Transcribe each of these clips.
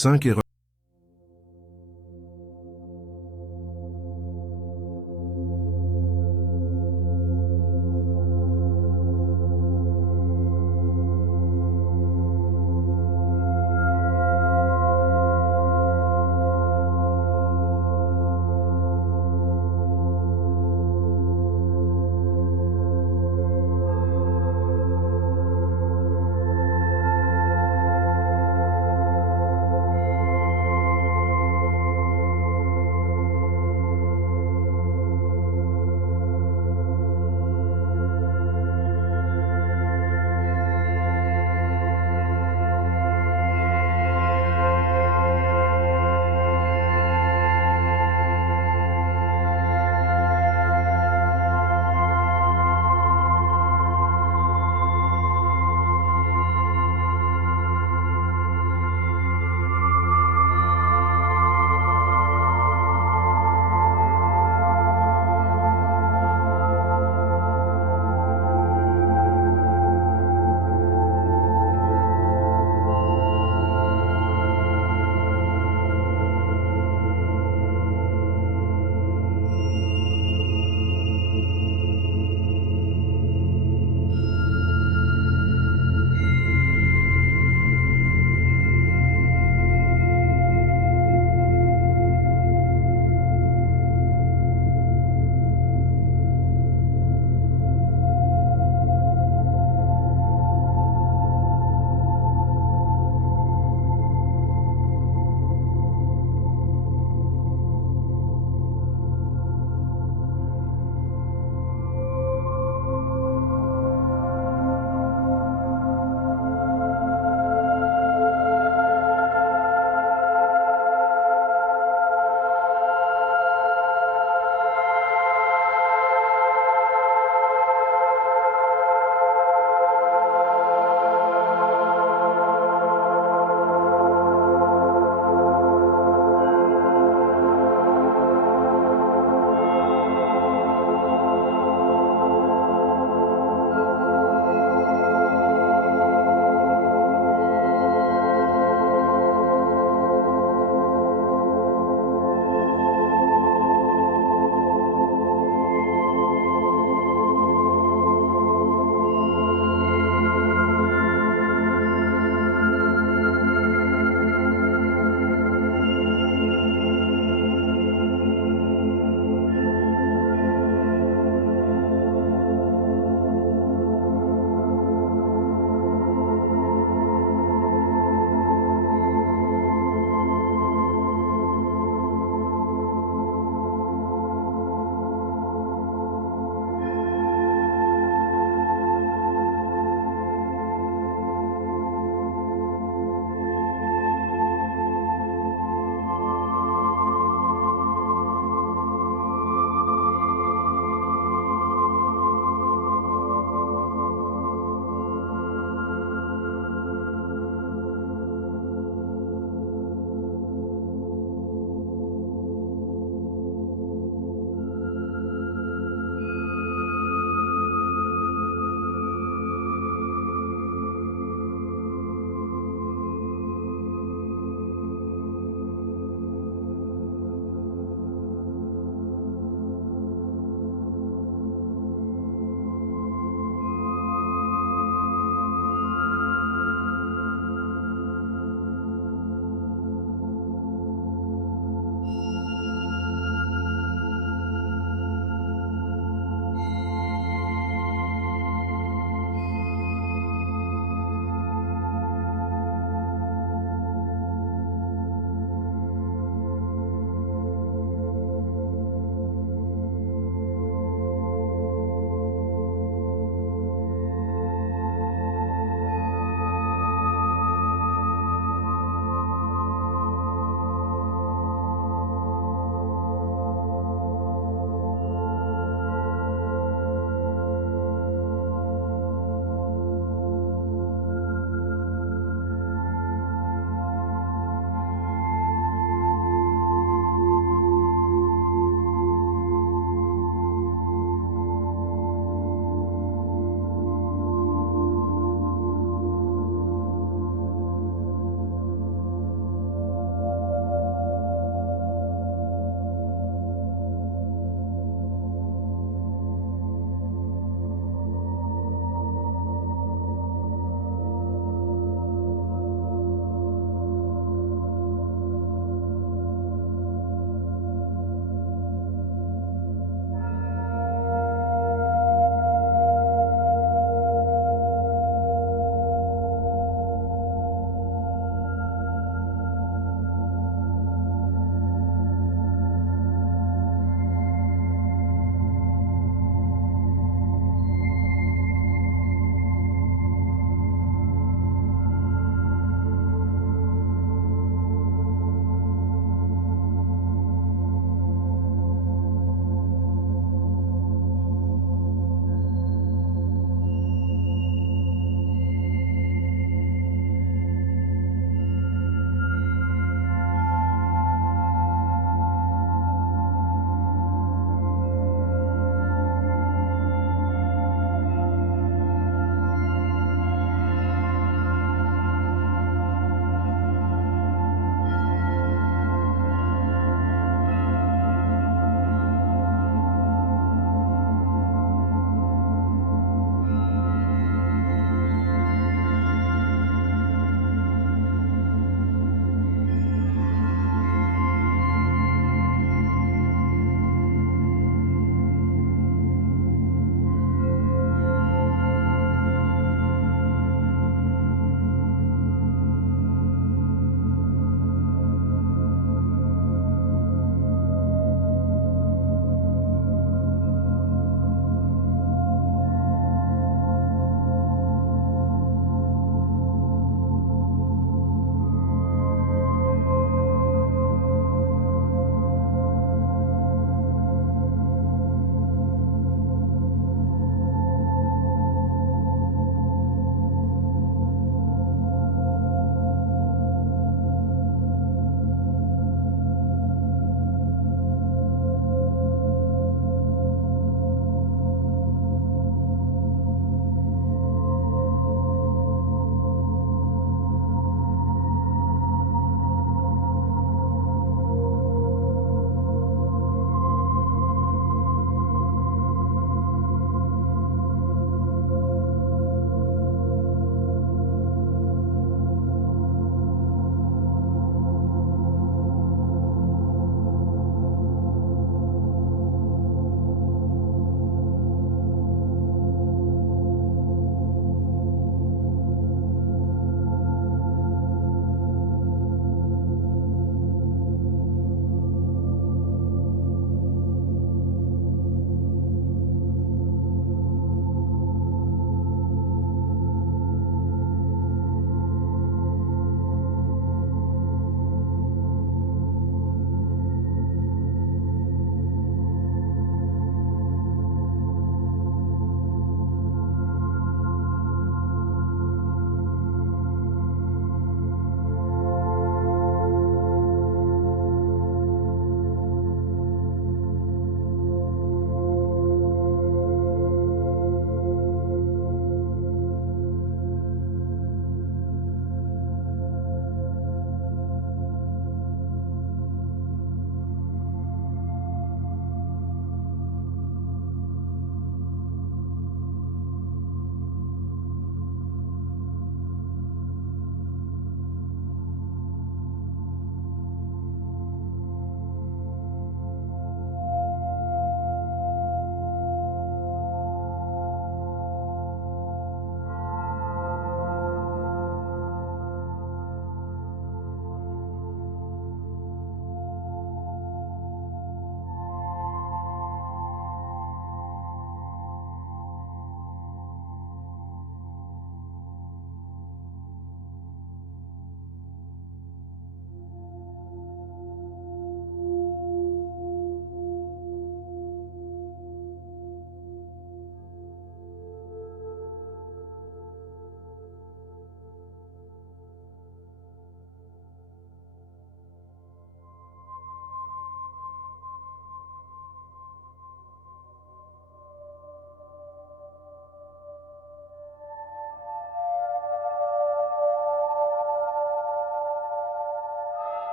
5 erreurs.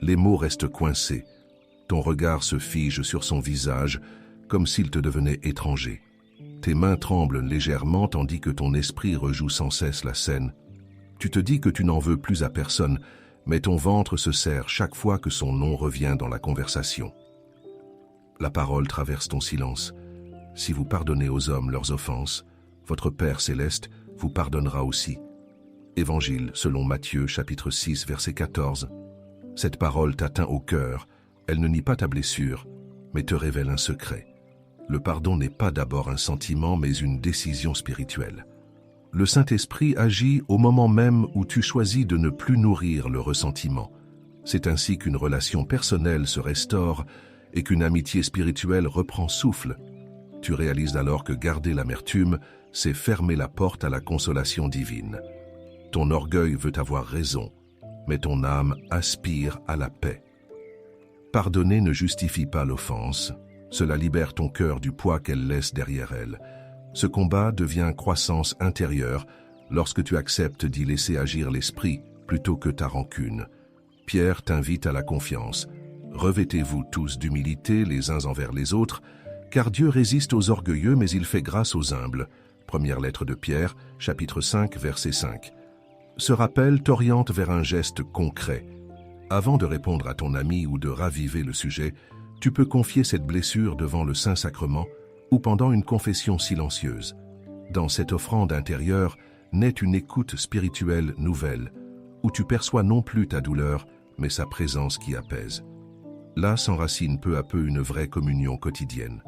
Les mots restent coincés. Ton regard se fige sur son visage, comme s'il te devenait étranger. Tes mains tremblent légèrement tandis que ton esprit rejoue sans cesse la scène. Tu te dis que tu n'en veux plus à personne, mais ton ventre se serre chaque fois que son nom revient dans la conversation. La parole traverse ton silence. Si vous pardonnez aux hommes leurs offenses, votre Père céleste vous pardonnera aussi. Évangile selon Matthieu, chapitre 6, verset 14. Cette parole t'atteint au cœur, elle ne nie pas ta blessure, mais te révèle un secret. Le pardon n'est pas d'abord un sentiment, mais une décision spirituelle. Le Saint-Esprit agit au moment même où tu choisis de ne plus nourrir le ressentiment. C'est ainsi qu'une relation personnelle se restaure et qu'une amitié spirituelle reprend souffle. Tu réalises alors que garder l'amertume, c'est fermer la porte à la consolation divine. Ton orgueil veut avoir raison, mais ton âme aspire à la paix. Pardonner ne justifie pas l'offense, cela libère ton cœur du poids qu'elle laisse derrière elle. Ce combat devient croissance intérieure lorsque tu acceptes d'y laisser agir l'esprit plutôt que ta rancune. Pierre t'invite à la confiance. Revêtez-vous tous d'humilité les uns envers les autres, car Dieu résiste aux orgueilleux mais il fait grâce aux humbles. Première lettre de Pierre, chapitre 5, verset 5. Ce rappel t'oriente vers un geste concret. Avant de répondre à ton ami ou de raviver le sujet, tu peux confier cette blessure devant le Saint-Sacrement ou pendant une confession silencieuse. Dans cette offrande intérieure naît une écoute spirituelle nouvelle, où tu perçois non plus ta douleur, mais sa présence qui apaise. Là s'enracine peu à peu une vraie communion quotidienne.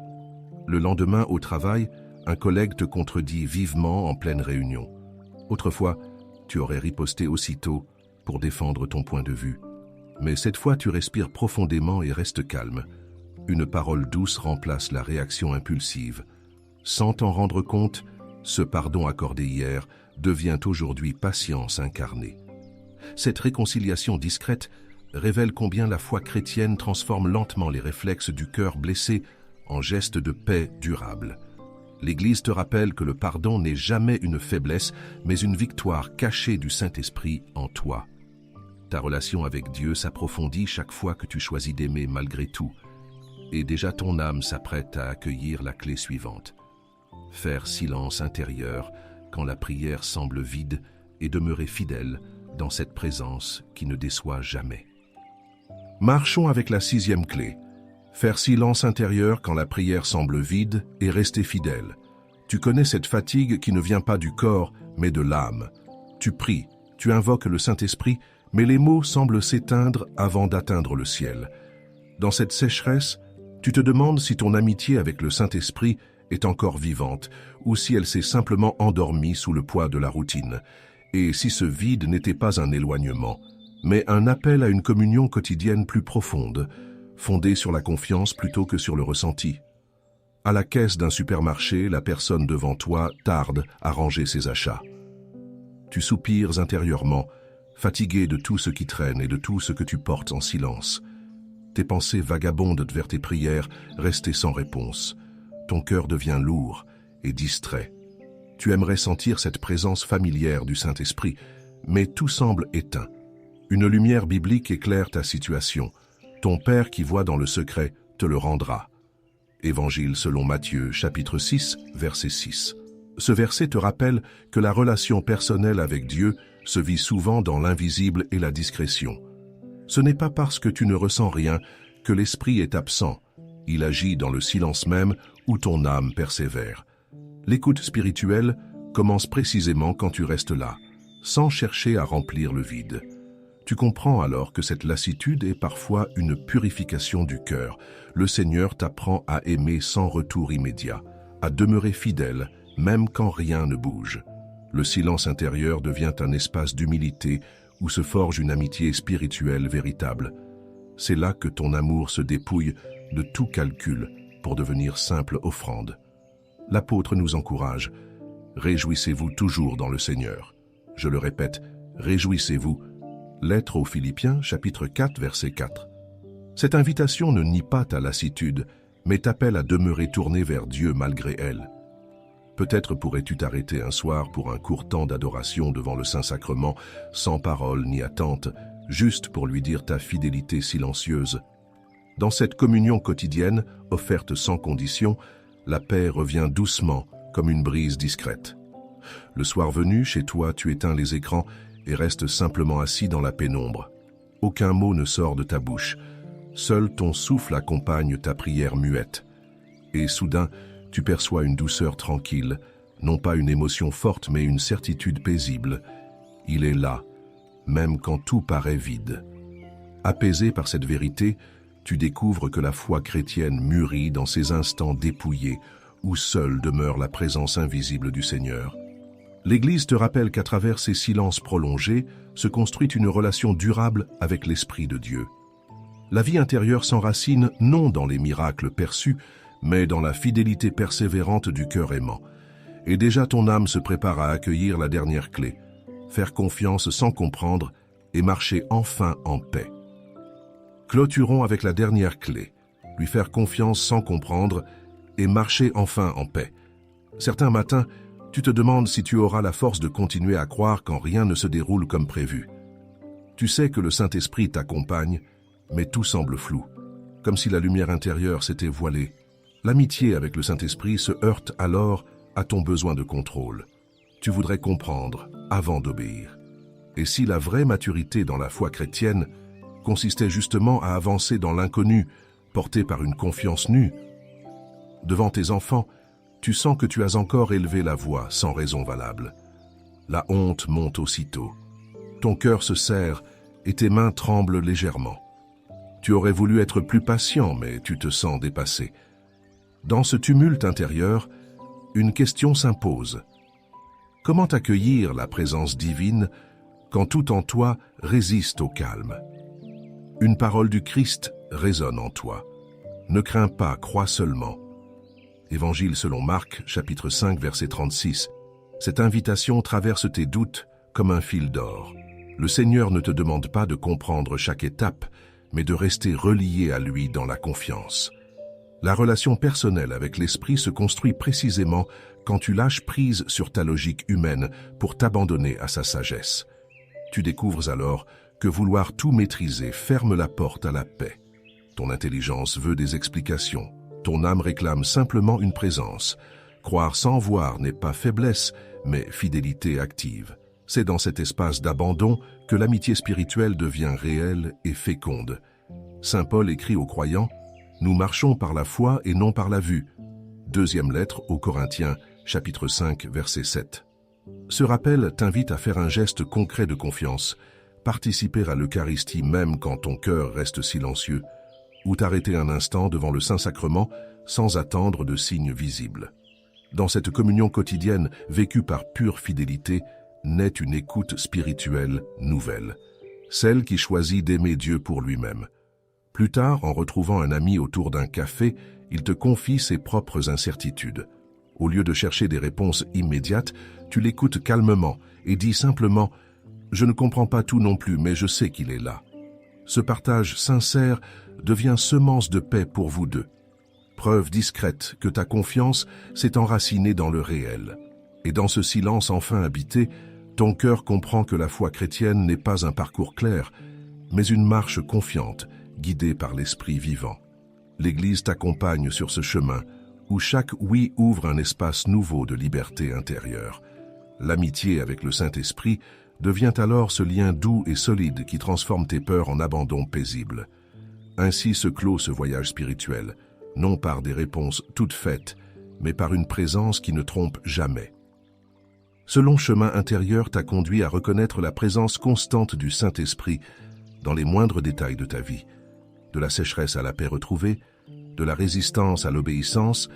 Le lendemain, au travail, un collègue te contredit vivement en pleine réunion. Autrefois, tu aurais riposté aussitôt pour défendre ton point de vue. Mais cette fois, tu respires profondément et restes calme. Une parole douce remplace la réaction impulsive. Sans t'en rendre compte, ce pardon accordé hier devient aujourd'hui patience incarnée. Cette réconciliation discrète révèle combien la foi chrétienne transforme lentement les réflexes du cœur blessé en gestes de paix durable. L'Église te rappelle que le pardon n'est jamais une faiblesse, mais une victoire cachée du Saint-Esprit en toi. Ta relation avec Dieu s'approfondit chaque fois que tu choisis d'aimer malgré tout. Et déjà ton âme s'apprête à accueillir la clé suivante. Faire silence intérieur quand la prière semble vide et demeurer fidèle dans cette présence qui ne déçoit jamais. Marchons avec la 6e clé. Faire silence intérieur quand la prière semble vide et rester fidèle. Tu connais cette fatigue qui ne vient pas du corps, mais de l'âme. Tu pries, tu invoques le Saint-Esprit, mais les mots semblent s'éteindre avant d'atteindre le ciel. Dans cette sécheresse, tu te demandes si ton amitié avec le Saint-Esprit est encore vivante ou si elle s'est simplement endormie sous le poids de la routine, et si ce vide n'était pas un éloignement, mais un appel à une communion quotidienne plus profonde, fondée sur la confiance plutôt que sur le ressenti. À la caisse d'un supermarché, la personne devant toi tarde à ranger ses achats. Tu soupires intérieurement, fatigué de tout ce qui traîne et de tout ce que tu portes en silence. Tes pensées vagabondent vers tes prières, restées sans réponse. Ton cœur devient lourd et distrait. Tu aimerais sentir cette présence familière du Saint-Esprit, mais tout semble éteint. Une lumière biblique éclaire ta situation. Ton Père qui voit dans le secret te le rendra. Évangile selon Matthieu, chapitre 6, verset 6. Ce verset te rappelle que la relation personnelle avec Dieu se vit souvent dans l'invisible et la discrétion. Ce n'est pas parce que tu ne ressens rien que l'esprit est absent. Il agit dans le silence même où ton âme persévère. L'écoute spirituelle commence précisément quand tu restes là, sans chercher à remplir le vide. Tu comprends alors que cette lassitude est parfois une purification du cœur. Le Seigneur t'apprend à aimer sans retour immédiat, à demeurer fidèle, même quand rien ne bouge. Le silence intérieur devient un espace d'humilité où se forge une amitié spirituelle véritable. C'est là que ton amour se dépouille de tout calcul pour devenir simple offrande. L'apôtre nous encourage. Réjouissez-vous toujours dans le Seigneur. Je le répète, réjouissez-vous. Lettre aux Philippiens, chapitre 4, verset 4. Cette invitation ne nie pas ta lassitude, mais t'appelle à demeurer tourné vers Dieu malgré elle. Peut-être pourrais-tu t'arrêter un soir pour un court temps d'adoration devant le Saint-Sacrement, sans parole ni attente, juste pour lui dire ta fidélité silencieuse. Dans cette communion quotidienne, offerte sans condition, la paix revient doucement, comme une brise discrète. Le soir venu, chez toi, tu éteins les écrans et restes simplement assis dans la pénombre. Aucun mot ne sort de ta bouche. Seul ton souffle accompagne ta prière muette. Et soudain, tu perçois une douceur tranquille, non pas une émotion forte, mais une certitude paisible. Il est là, même quand tout paraît vide. Apaisé par cette vérité, tu découvres que la foi chrétienne mûrit dans ces instants dépouillés, où seule demeure la présence invisible du Seigneur. L'Église te rappelle qu'à travers ces silences prolongés se construit une relation durable avec l'Esprit de Dieu. La vie intérieure s'enracine non dans les miracles perçus, mais dans la fidélité persévérante du cœur aimant. Et déjà ton âme se prépare à accueillir la dernière clé, faire confiance sans comprendre et marcher enfin en paix. Clôturons avec la dernière clé, lui faire confiance sans comprendre et marcher enfin en paix. Certains matins, tu te demandes si tu auras la force de continuer à croire quand rien ne se déroule comme prévu. Tu sais que le Saint-Esprit t'accompagne, mais tout semble flou, comme si la lumière intérieure s'était voilée. L'amitié avec le Saint-Esprit se heurte alors à ton besoin de contrôle. Tu voudrais comprendre avant d'obéir. Et si la vraie maturité dans la foi chrétienne consistait justement à avancer dans l'inconnu, porté par une confiance nue? Devant tes enfants, tu sens que tu as encore élevé la voix sans raison valable. La honte monte aussitôt. Ton cœur se serre et tes mains tremblent légèrement. Tu aurais voulu être plus patient, mais tu te sens dépassé. Dans ce tumulte intérieur, une question s'impose. Comment accueillir la présence divine quand tout en toi résiste au calme? Une parole du Christ résonne en toi. Ne crains pas, crois seulement. Évangile selon Marc, chapitre 5, verset 36. Cette invitation traverse tes doutes comme un fil d'or. Le Seigneur ne te demande pas de comprendre chaque étape, mais de rester relié à lui dans la confiance. La relation personnelle avec l'Esprit se construit précisément quand tu lâches prise sur ta logique humaine pour t'abandonner à sa sagesse. Tu découvres alors que vouloir tout maîtriser ferme la porte à la paix. Ton intelligence veut des explications. Ton âme réclame simplement une présence. Croire sans voir n'est pas faiblesse, mais fidélité active. C'est dans cet espace d'abandon que l'amitié spirituelle devient réelle et féconde. Saint Paul écrit aux croyants « Nous marchons par la foi et non par la vue ». Deuxième lettre aux Corinthiens, chapitre 5, verset 7. Ce rappel t'invite à faire un geste concret de confiance, participer à l'Eucharistie même quand ton cœur reste silencieux, ou t'arrêter un instant devant le Saint-Sacrement sans attendre de signes visibles. Dans cette communion quotidienne vécue par pure fidélité, naît une écoute spirituelle nouvelle, celle qui choisit d'aimer Dieu pour lui-même. Plus tard, en retrouvant un ami autour d'un café, il te confie ses propres incertitudes. Au lieu de chercher des réponses immédiates, tu l'écoutes calmement et dis simplement « Je ne comprends pas tout non plus, mais je sais qu'il est là ». Ce partage sincère devient semence de paix pour vous deux. Preuve discrète que ta confiance s'est enracinée dans le réel. Et dans ce silence enfin habité, ton cœur comprend que la foi chrétienne n'est pas un parcours clair, mais une marche confiante, guidée par l'Esprit vivant. L'Église t'accompagne sur ce chemin, où chaque oui ouvre un espace nouveau de liberté intérieure. L'amitié avec le Saint-Esprit devient alors ce lien doux et solide qui transforme tes peurs en abandon paisible. Ainsi se clôt ce voyage spirituel, non par des réponses toutes faites, mais par une présence qui ne trompe jamais. Ce long chemin intérieur t'a conduit à reconnaître la présence constante du Saint-Esprit dans les moindres détails de ta vie. De la sécheresse à la paix retrouvée, de la résistance à l'obéissance,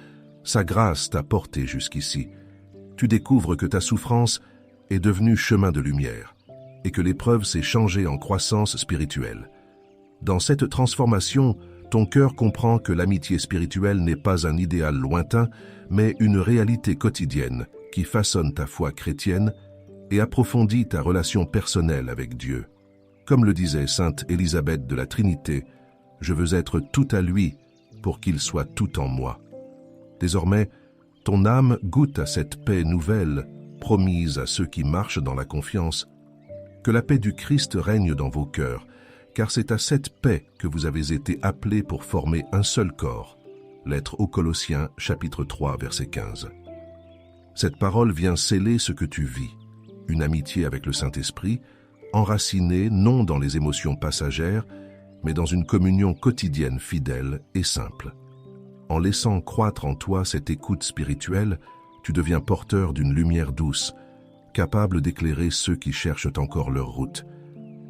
sa grâce t'a porté jusqu'ici. Tu découvres que ta souffrance est devenue chemin de lumière et que l'épreuve s'est changée en croissance spirituelle. Dans cette transformation, ton cœur comprend que l'amitié spirituelle n'est pas un idéal lointain, mais une réalité quotidienne qui façonne ta foi chrétienne et approfondit ta relation personnelle avec Dieu. Comme le disait sainte Élisabeth de la Trinité, « Je veux être tout à lui pour qu'il soit tout en moi ». Désormais, ton âme goûte à cette paix nouvelle promise à ceux qui marchent dans la confiance. Que la paix du Christ règne dans vos cœurs, car c'est à cette paix que vous avez été appelés pour former un seul corps. Lettre aux Colossiens, chapitre 3, verset 15. Cette parole vient sceller ce que tu vis, une amitié avec le Saint-Esprit, enracinée non dans les émotions passagères, mais dans une communion quotidienne fidèle et simple. En laissant croître en toi cette écoute spirituelle, tu deviens porteur d'une lumière douce, capable d'éclairer ceux qui cherchent encore leur route.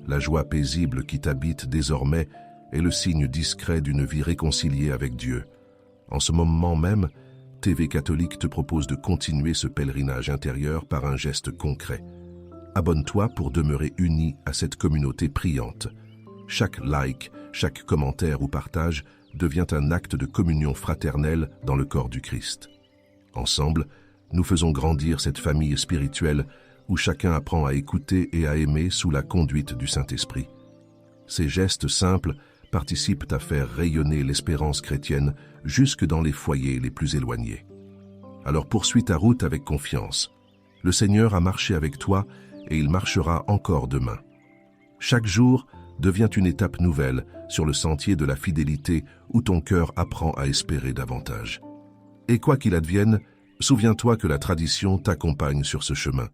La joie paisible qui t'habite désormais est le signe discret d'une vie réconciliée avec Dieu. En ce moment même, TV Catholique te propose de continuer ce pèlerinage intérieur par un geste concret. Abonne-toi pour demeurer uni à cette communauté priante. Chaque like, chaque commentaire ou partage devient un acte de communion fraternelle dans le corps du Christ. Ensemble, nous faisons grandir cette famille spirituelle où chacun apprend à écouter et à aimer sous la conduite du Saint-Esprit. Ces gestes simples participent à faire rayonner l'espérance chrétienne jusque dans les foyers les plus éloignés. Alors poursuis ta route avec confiance. Le Seigneur a marché avec toi et il marchera encore demain. Chaque jour devient une étape nouvelle sur le sentier de la fidélité où ton cœur apprend à espérer davantage. Et quoi qu'il advienne, souviens-toi que la tradition t'accompagne sur ce chemin.